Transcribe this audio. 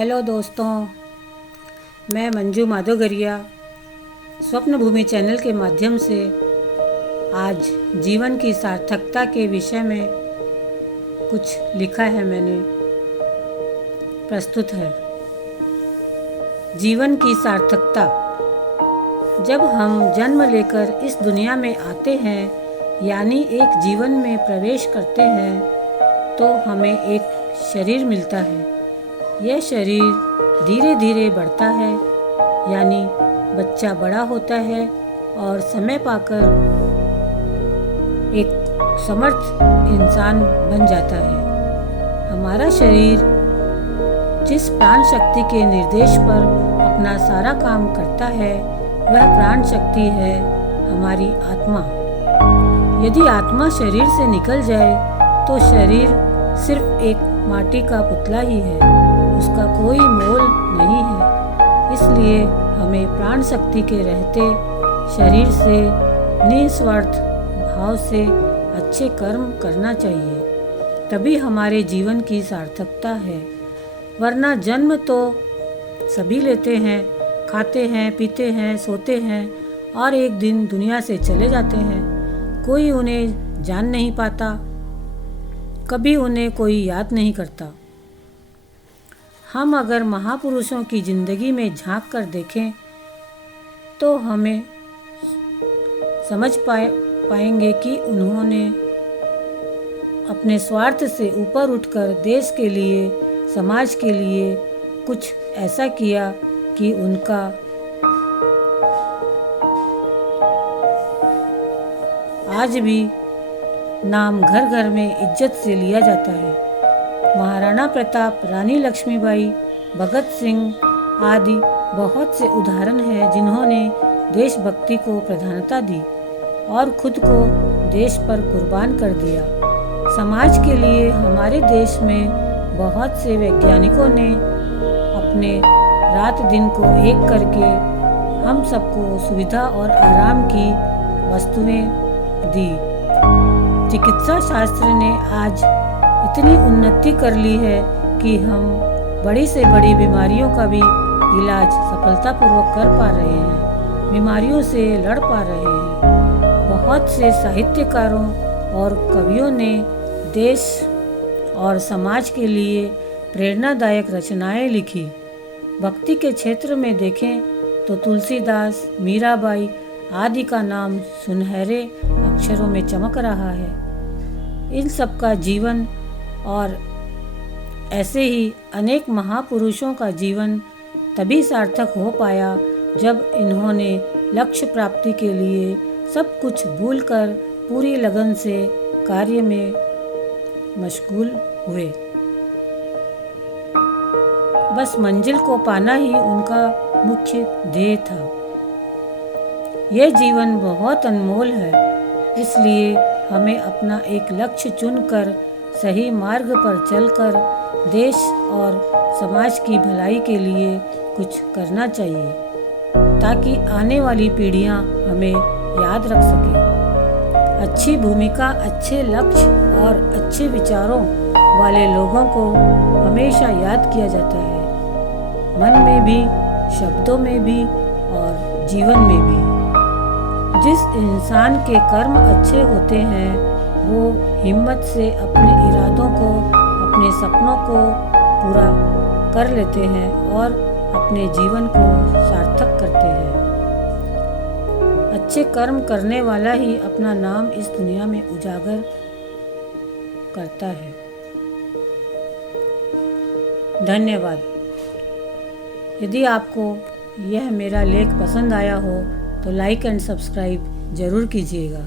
Hello दोस्तों, मैं मंजू माधोगरिया स्वप्न भूमि चैनल के माध्यम से आज जीवन की सार्थकता के विषय में कुछ लिखा है। मैंने प्रस्तुत है। जीवन की सार्थकता। जब हम जन्म लेकर इस दुनिया में आते हैं, यानी एक जीवन में प्रवेश करते हैं, तो हमें एक शरीर मिलता है। यह शरीर धीरे धीरे बढ़ता है, यानी बच्चा बड़ा होता है और समय पाकर एक समर्थ इंसान बन जाता है। हमारा शरीर जिस प्राण शक्ति के निर्देश पर अपना सारा काम करता है, वह प्राण शक्ति है हमारी आत्मा। यदि आत्मा शरीर से निकल जाए तो शरीर सिर्फ एक माटी का पुतला ही है, उसका कोई मोल नहीं है। इसलिए हमें प्राण शक्ति के रहते शरीर से निस्वार्थ भाव से अच्छे कर्म करना चाहिए, तभी हमारे जीवन की सार्थकता है। वरना जन्म तो सभी लेते हैं, खाते हैं, पीते हैं, सोते हैं और एक दिन दुनिया से चले जाते हैं। कोई उन्हें जान नहीं पाता, कभी उन्हें कोई याद नहीं करता। हम अगर महापुरुषों की जिंदगी में झांक कर देखें तो हमें समझ पाएंगे कि उन्होंने अपने स्वार्थ से ऊपर उठकर देश के लिए, समाज के लिए कुछ ऐसा किया कि उनका आज भी नाम घर घर में इज्जत से लिया जाता है। महाराणा प्रताप, रानी लक्ष्मीबाई, भगत सिंह आदि बहुत से उदाहरण हैं जिन्होंने देशभक्ति को प्रधानता दी और खुद को देश पर कुर्बान कर दिया। समाज के लिए हमारे देश में बहुत से वैज्ञानिकों ने अपने रात दिन को एक करके हम सबको सुविधा और आराम की वस्तुएं दी। चिकित्सा शास्त्र ने आज इतनी उन्नति कर ली है कि हम बड़ी से बड़ी बीमारियों का भी इलाज सफलतापूर्वक कर पा रहे हैं, बीमारियों से लड़ पा रहे हैं। बहुत से साहित्यकारों और कवियों ने देश और समाज के लिए प्रेरणादायक रचनाएं लिखी। भक्ति के क्षेत्र में देखें तो तुलसीदास, मीराबाई आदि का नाम सुनहरे अक्षरों में चमक रहा है। इन सब का जीवन और ऐसे ही अनेक महापुरुषों का जीवन तभी सार्थक हो पाया जब इन्होंने लक्ष्य प्राप्ति के लिए सब कुछ भूलकर पूरी लगन से कार्य में मशगूल हुए। बस मंजिल को पाना ही उनका मुख्य ध्येय था। यह जीवन बहुत अनमोल है, इसलिए हमें अपना एक लक्ष्य चुनकर सही मार्ग पर चलकर देश और समाज की भलाई के लिए कुछ करना चाहिए, ताकि आने वाली पीढ़ियां हमें याद रख सकें। अच्छी भूमिका, अच्छे लक्ष्य और अच्छे विचारों वाले लोगों को हमेशा याद किया जाता है, मन में भी, शब्दों में भी और जीवन में भी। जिस इंसान के कर्म अच्छे होते हैं वो हिम्मत से अपने इरादों को, अपने सपनों को पूरा कर लेते हैं और अपने जीवन को सार्थक करते हैं। अच्छे कर्म करने वाला ही अपना नाम इस दुनिया में उजागर करता है। धन्यवाद। यदि आपको यह मेरा लेख पसंद आया हो तो लाइक एंड सब्सक्राइब जरूर कीजिएगा।